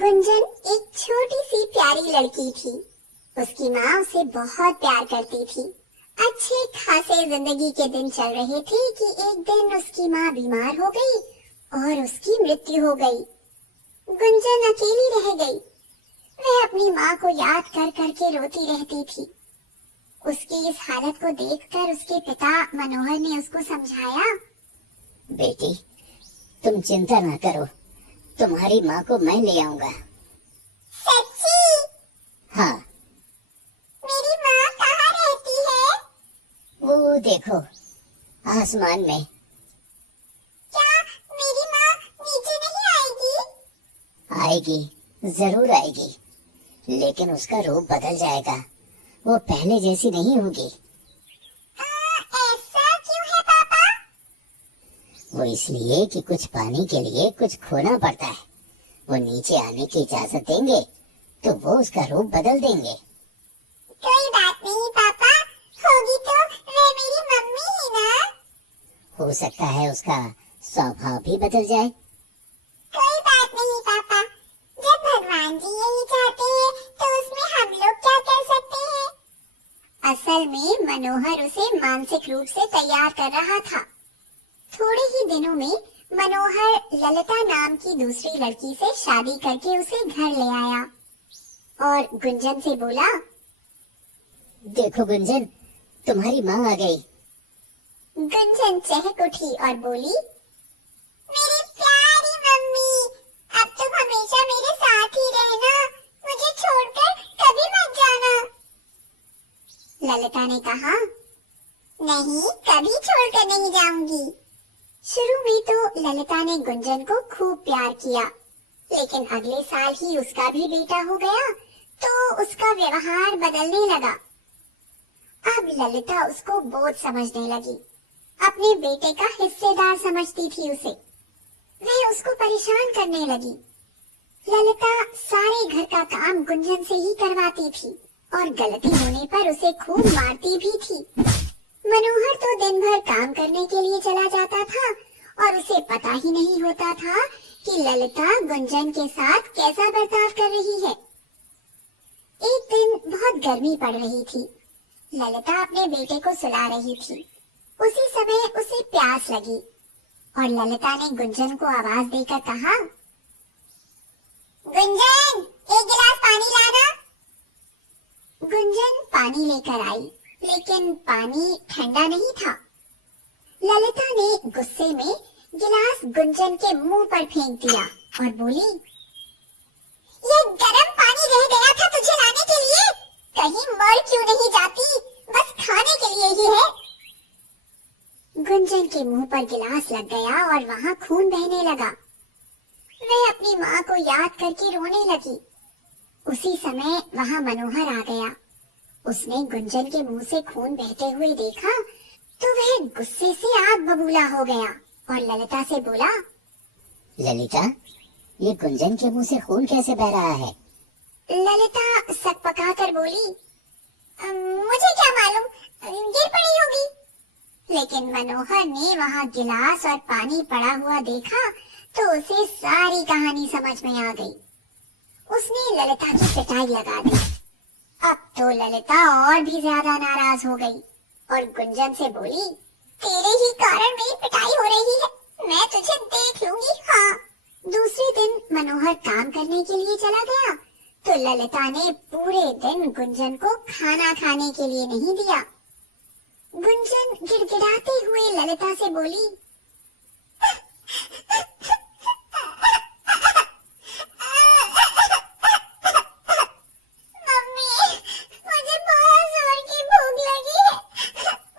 गुंजन एक छोटी सी प्यारी लड़की थी। उसकी माँ उसे बहुत प्यार करती थी। अच्छे खासे जिंदगी के दिन चल रहे थे कि एक दिन उसकी माँ बीमार हो गई और उसकी मृत्यु हो गई। गुंजन अकेली रह गई। वह अपनी माँ को याद कर करके रोती रहती थी। उसकी इस हालत को देखकर उसके पिता मनोहर ने उसको समझाया। बेटी, तुम चिंता ना करो, तुम्हारी माँ को मैं ले आऊंगा। सच्ची? हाँ। मेरी माँ कहाँ रहती है? वो देखो, आसमान में। क्या मेरी माँ नीचे नहीं आएगी? आएगी, जरूर आएगी, लेकिन उसका रूप बदल जाएगा। वो पहले जैसी नहीं होगी। ऐसा क्यों है पापा? वो इसलिए कि कुछ पाने के लिए कुछ खोना पड़ता है। वो नीचे आने की इजाजत देंगे तो वो उसका रूप बदल देंगे। कोई बात नहीं पापा, होगी तो वे मेरी मम्मी ही ना। हो सकता है उसका स्वभाव भी बदल जाए। कोई बात नहीं पापा, जब भगवान जी यही चाहते हैं तो उसमें हम लोग क्या कर सकते हैं। असल में मनोहर उसे मानसिक रूप से तैयार कर रहा था। थोड़े ही दिनों में मनोहर ललिता नाम की दूसरी लड़की से शादी करके उसे घर ले आया और गुंजन से बोला, देखो गुंजन, तुम्हारी माँ आ गई। गुंजन चहक उठी और बोली, मेरी प्यारी मम्मी, अब तुम हमेशा मेरे साथ ही रहना, मुझे छोड़कर कभी मत जाना। ललिता ने कहा, नहीं, कभी छोड़कर नहीं जाऊंगी। शुरू में तो ललिता ने गुंजन को खूब प्यार किया, लेकिन अगले साल ही उसका भी बेटा हो गया तो उसका व्यवहार बदलने लगा। अब ललिता उसको बोझ समझने लगी, अपने बेटे का हिस्सेदार समझती थी उसे। वह उसको परेशान करने लगी। ललिता सारे घर का काम गुंजन से ही करवाती थी और गलती होने पर उसे खूब मारती भी थी। मनोहर तो दिन भर काम करने के लिए चला जाता था और उसे पता ही नहीं होता था कि ललिता गुंजन के साथ कैसा बर्ताव कर रही है। एक दिन बहुत गर्मी पड़ रही थी। ललिता अपने बेटे को सुला रही थी। उसी समय उसे प्यास लगी और ललिता ने गुंजन को आवाज देकर कहा, गुंजन, एक गिलास पानी लाना। गुंजन पानी लेकर आई, लेकिन पानी ठंडा नहीं था। ललिता ने गुस्से में गिलास गुंजन के मुंह पर फेंक दिया और बोली, ये गरम पानी रह गया था तुझे लाने के लिए, कहीं मर क्यों नहीं जाती, बस खाने के लिए ही है। गुंजन के मुंह पर गिलास लग गया और वहां खून बहने लगा। वह अपनी माँ को याद करके रोने लगी। उसी समय वहां मनोहर आ गया। उसने गुंजन के मुंह से खून बहते हुए देखा तो वह गुस्से से आग बबूला हो गया और ललिता से बोला, ललिता, ये गुंजन के मुंह से खून कैसे बह रहा है? ललिता सकपकाकर बोली, मुझे क्या मालूम, गिर पड़ी होगी। लेकिन मनोहर ने वहां गिलास और पानी पड़ा हुआ देखा तो उसे सारी कहानी समझ में आ गई। उसने ललिता की पिटाई लगा दी। अब तो ललिता और भी ज्यादा नाराज हो गई और गुंजन से बोली, तेरे ही कारण मेरी पिटाई हो रही है, मैं तुझे देख लूंगी। हाँ। दूसरे दिन मनोहर काम करने के लिए चला गया तो ललिता ने पूरे दिन गुंजन को खाना खाने के लिए नहीं दिया। गुंजन गिड़गिड़ाते हुए ललिता से बोली, मम्मी, मुझे बहुत जोर की भूख लगी है,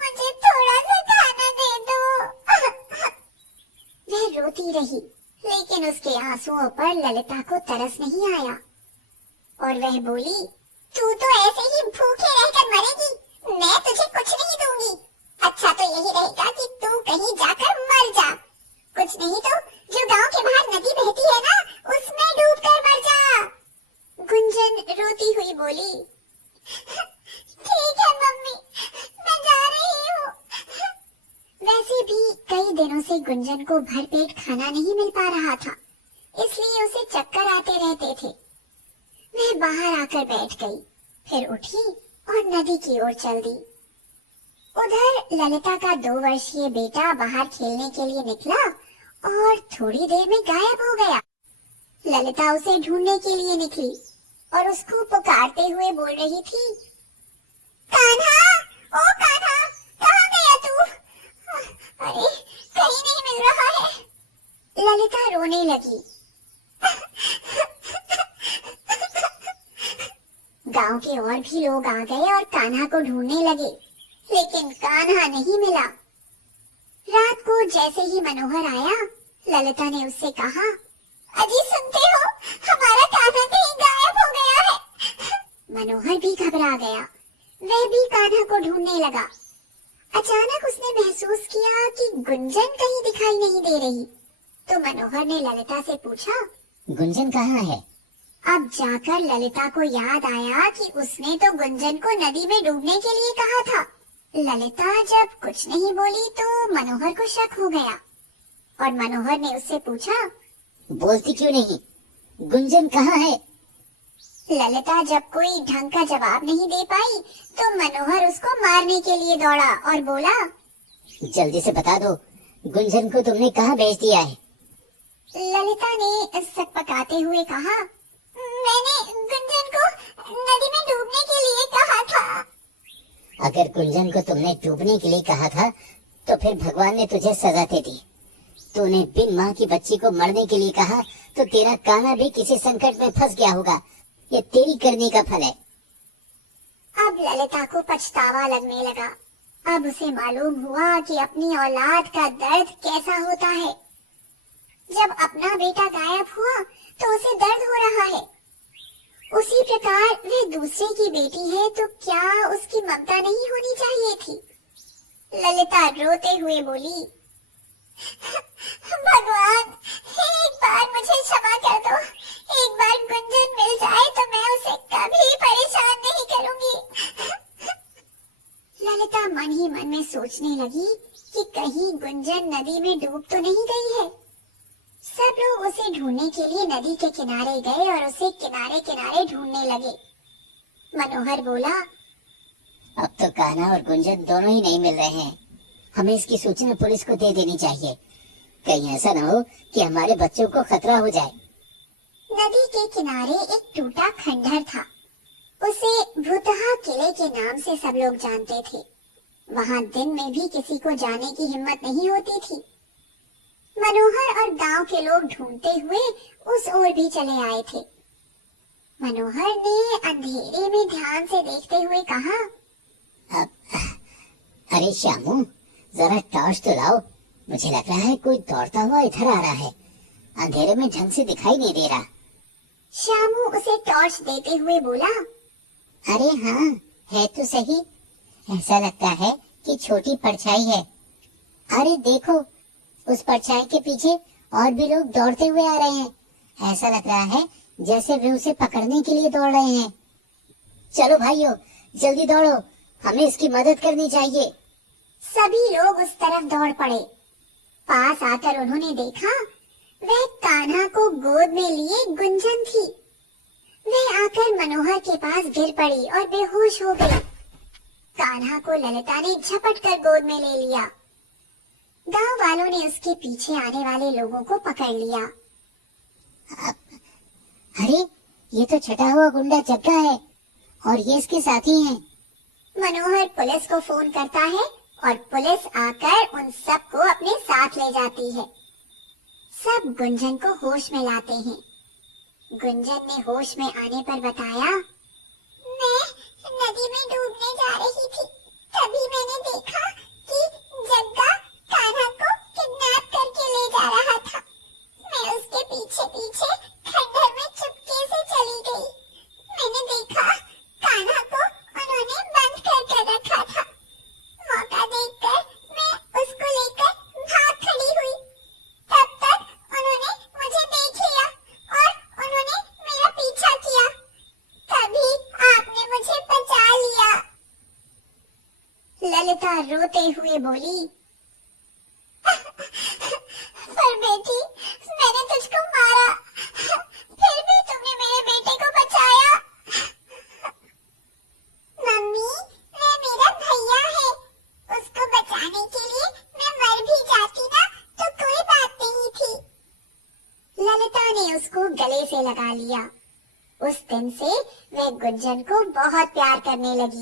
मुझे थोड़ा सा खाना दे दो। वह रोती रही, लेकिन उसके आंसुओं पर ललिता को तरस नहीं आया और वह बोली, तू तो ऐसे ही भूखे रहकर मरेगी, मैं तुझे कुछ नहीं दूंगी। अच्छा तो यही रहेगा कि तू कहीं जाकर मर जा, कुछ नहीं तो जो गांव के बाहर नदी बहती है ना, उसमें डूबकर मर जा। गुंजन रोती हुई बोली, ठीक है मम्मी, मैं जा रही हूँ। वैसे भी कई दिनों से गुंजन को भरपेट खाना नहीं मिल पा रहा था, इसलिए उसे चक्कर आते रहते थे। वह बाहर आकर बैठ गई, फिर उठी और नदी की ओर चल दी। उधर ललिता का 2 वर्षीय बेटा बाहर खेलने के लिए निकला और थोड़ी देर में गायब हो गया। ललिता उसे ढूंढने के लिए निकली और उसको पुकारते हुए बोल रही थी, कान्हा, ओ कान्हा, कहाँ गया तू? अरे कहीं नहीं मिल रहा है। ललिता रोने लगी। गांव के और भी लोग आ गए और कान्हा को ढूंढने लगे, लेकिन कान्हा नहीं मिला। रात को जैसे ही मनोहर आया, ललिता ने उससे कहा, अजी सुनते हो, हमारा कान्हा कहीं गायब हो गया है। मनोहर भी घबरा गया, वह भी कान्हा को ढूंढने लगा। अचानक उसने महसूस किया कि गुंजन कहीं दिखाई नहीं दे रही, तो मनोहर ने ललिता से पूछा, गुंजन कहाँ है? अब जाकर ललिता को याद आया कि उसने तो गुंजन को नदी में डूबने के लिए कहा था। ललिता जब कुछ नहीं बोली तो मनोहर को शक हो गया और मनोहर ने उससे पूछा, बोलती क्यों नहीं? गुंजन कहाँ है? ललिता जब कोई ढंग का जवाब नहीं दे पाई तो मनोहर उसको मारने के लिए दौड़ा और बोला, जल्दी से बता दो, गुंजन को तुमने कहाँ भेज दिया है? ललिता ने सकपकाते हुए कहा, मैंने गुंजन को नदी में डूबने के लिए कहा था। अगर गुंजन को तुमने डूबने के लिए कहा था तो फिर भगवान ने तुझे सजा दे दी। तूने बिन माँ की बच्ची को मरने के लिए कहा तो तेरा कान्हा भी किसी संकट में फंस गया होगा। ये तेरी करने का फल है। अब ललिता को पछतावा लगने लगा। अब उसे मालूम हुआ कि अपनी औलाद का दर्द कैसा होता है। जब अपना बेटा गायब हुआ तो उसे दर्द हो रहा है, उसी प्रकार वह दूसरे की बेटी है तो क्या उसकी ममता नहीं होनी चाहिए थी? ललिता रोते हुए बोली, भगवान, एक बार मुझे क्षमा कर दो। एक बार गुंजन मिल जाए तो मैं उसे कभी परेशान नहीं करूंगी। ललिता मन ही मन में सोचने लगी कि कहीं गुंजन नदी में डूब तो नहीं गई है। सब लोग उसे ढूंढने के लिए नदी के किनारे गए और उसे किनारे किनारे ढूंढने लगे। मनोहर बोला, अब तो कान्हा और गुंजन दोनों ही नहीं मिल रहे हैं। हमें इसकी सूचना पुलिस को दे देनी चाहिए। कहीं ऐसा न हो कि हमारे बच्चों को खतरा हो जाए। नदी के किनारे एक टूटा खंडहर था। उसे भूतहा किले के नाम से सब लोग जानते थे। वहां दिन में भी किसी को जाने की हिम्मत नहीं होती थी। मनोहर और गांव के लोग ढूंढते हुए उस ओर भी चले आए थे। मनोहर ने अंधेरे में ध्यान से देखते हुए कहा, अरे श्यामू, जरा टॉर्च तो लाओ। मुझे लग रहा है कोई दौड़ता हुआ इधर आ रहा है। अंधेरे में ढंग से दिखाई नहीं दे रहा। श्यामू उसे टॉर्च देते हुए बोला, अरे हाँ, है तो सही। ऐसा लगता है कि छोटी परछाई है। अरे देखो, उस परछाई के पीछे और भी लोग दौड़ते हुए आ रहे हैं। ऐसा लग रहा है जैसे वे उसे पकड़ने के लिए दौड़ रहे हैं। चलो भाइयों, जल्दी दौड़ो, हमें इसकी मदद करनी चाहिए। सभी लोग उस तरफ दौड़ पड़े। पास आकर उन्होंने देखा, वह कान्हा को गोद में लिए गुंजन थी। वह आकर मनोहर के पास गिर पड़ी और बेहोश हो गई। कान्हा को ललिता ने झपट कर गोद में ले लिया। गांव वालों ने उसके पीछे आने वाले लोगों को पकड़ लिया। अरे, ये तो छटा हुआ गुंडा जग्गा है और ये इसके साथी हैं। मनोहर पुलिस को फोन करता है और पुलिस आकर उन सबको अपने साथ ले जाती है। सब गुंजन को होश में लाते हैं। गुंजन ने होश में आने पर बताया, मैं नदी में डूबने जा रही थी। तभी मैंने देखा कि जग्गा कान्हा को किडनैप करके ले जा रहा था। मैं उसके पीछे पीछे खंडहर में चुपके से चली गई। मैंने देखा कान्हा को उन्होंने बंद कर रखा था। मौका देखकर मैं उसको लेकर भाग खड़ी हुई। तब तक उन्होंने मुझे देख लिया और उन्होंने मेरा पीछा किया। तभी आपने मुझे बचा लिया। ललिता रोते हुए बोली, पर बेटी, मैंने तुझको मारा उसको गले से लगा लिया। उस दिन से वह गुंजन को बहुत प्यार करने लगी।